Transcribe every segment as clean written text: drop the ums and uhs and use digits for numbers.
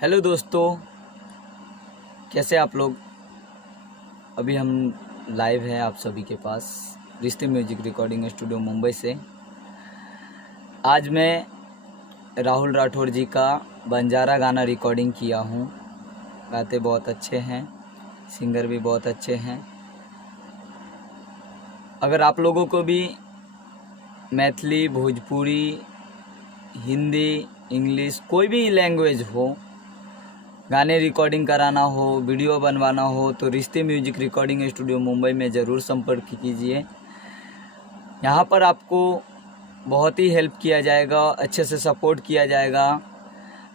Hello दोस्तों, कैसे आप लोग। अभी हम लाइव हैं आप सभी के पास रिश्ते म्यूजिक रिकॉर्डिंग स्टूडियो मुंबई से। आज मैं राहुल राठौर जी का बंजारा गाना रिकॉर्डिंग किया हूँ। गाते बहुत अच्छे हैं, सिंगर भी बहुत अच्छे हैं। अगर आप लोगों को भी मैथिली, भोजपुरी, हिंदी, इंग्लिश कोई भी लैंग्वेज हो, गाने रिकॉर्डिंग कराना हो, वीडियो बनवाना हो तो रिश्ते म्यूजिक रिकॉर्डिंग स्टूडियो मुंबई में ज़रूर संपर्क कीजिए। यहाँ पर आपको बहुत ही हेल्प किया जाएगा, अच्छे से सपोर्ट किया जाएगा।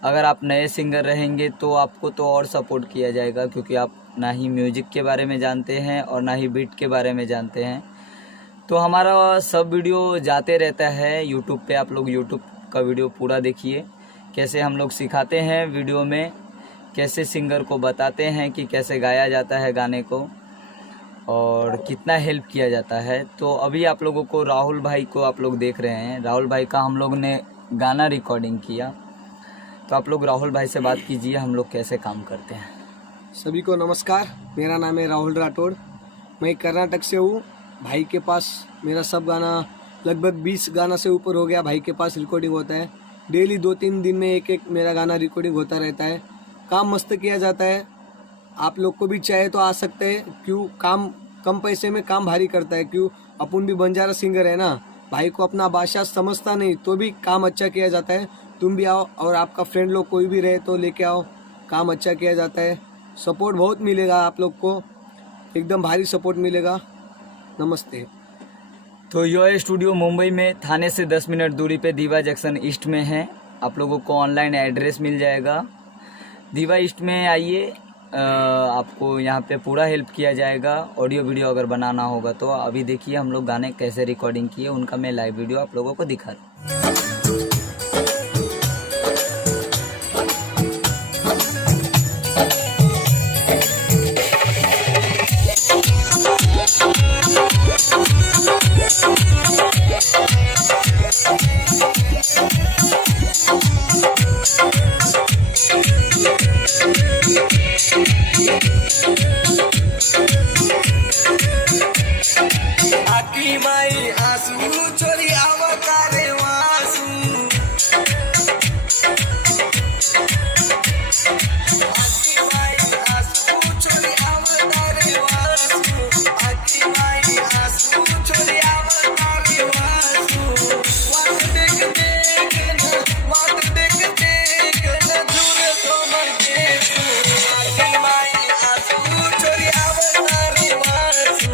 अगर आप नए सिंगर रहेंगे तो आपको तो और सपोर्ट किया जाएगा, क्योंकि आप ना ही म्यूजिक के बारे में जानते हैं और ना ही बीट के बारे में जानते हैं। तो हमारा सब वीडियो जाते रहता है यूट्यूब पे। आप लोग यूट्यूब का वीडियो पूरा देखिए, कैसे हम लोग सिखाते हैं वीडियो में, कैसे सिंगर को बताते हैं कि कैसे गाया जाता है गाने को और कितना हेल्प किया जाता है। तो अभी आप लोगों को राहुल भाई को आप लोग देख रहे हैं। राहुल भाई का हम लोग ने गाना रिकॉर्डिंग किया, तो आप लोग राहुल भाई से बात कीजिए हम लोग कैसे काम करते हैं। सभी को नमस्कार, मेरा नाम है राहुल राठौर। मैं कर्नाटक से हूँ। भाई के पास मेरा सब गाना लगभग 20 गाना से ऊपर हो गया। भाई के पास रिकॉर्डिंग होता है डेली, 2-3 दिन में एक मेरा गाना रिकॉर्डिंग होता रहता है। काम मस्त किया जाता है। आप लोग को भी चाहे तो आ सकते हैं। क्यों, काम कम पैसे में काम भारी करता है। क्यों, अपन भी बंजारा सिंगर है ना। भाई को अपना भाषा समझता नहीं तो भी काम अच्छा किया जाता है। तुम भी आओ और आपका फ्रेंड लोग कोई भी रहे तो लेके आओ, काम अच्छा किया जाता है। सपोर्ट बहुत मिलेगा आप लोग को, एकदम भारी सपोर्ट मिलेगा। नमस्ते। तो यो स्टूडियो मुंबई में थाने से 10 मिनट दूरी पे दीवा जंक्शन ईस्ट में है। आप लोगों को ऑनलाइन एड्रेस मिल जाएगा। दीवा ईस्ट में आइए, आपको यहाँ पे पूरा हेल्प किया जाएगा। ऑडियो वीडियो अगर बनाना होगा तो अभी देखिए हम लोग गाने कैसे रिकॉर्डिंग किए, उनका मैं लाइव वीडियो आप लोगों को दिखा रहा हूँ। आकी माई आंसू चोरी आवतारे वासू, आकी माई आंसू चोरी आवतारे वासू, आकी माई आंसू चोरी आवतारे वासू। वाट देख देख न, वाट देख देख न झूले तो मर गेसू। आकी माई आंसू चोरी आवतारे वासू,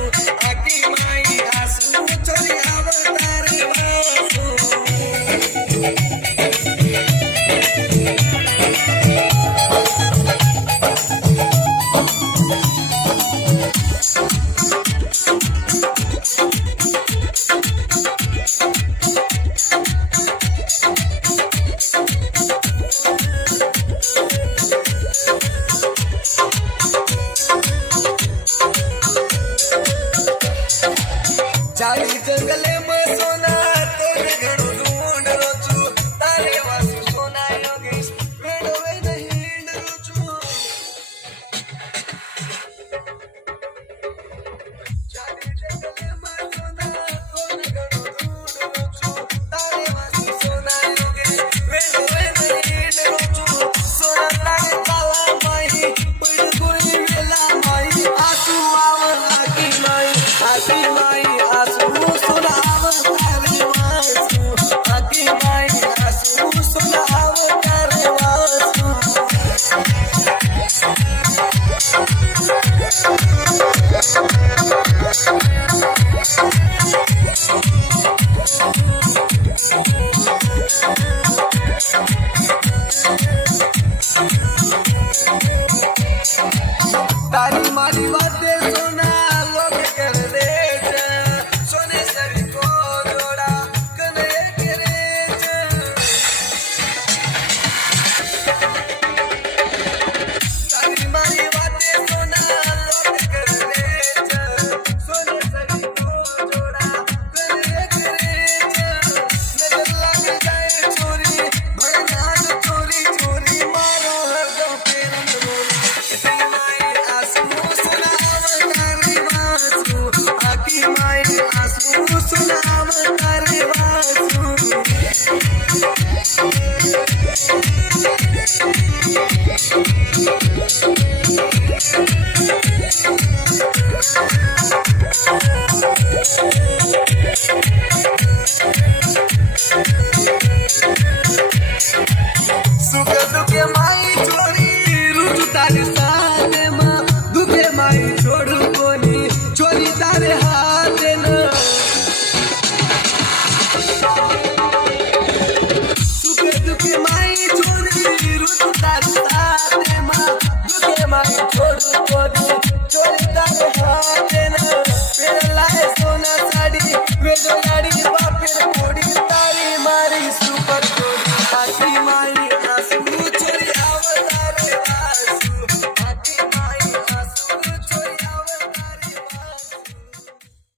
आकी माई आंसू चोरी आवतारे वासू।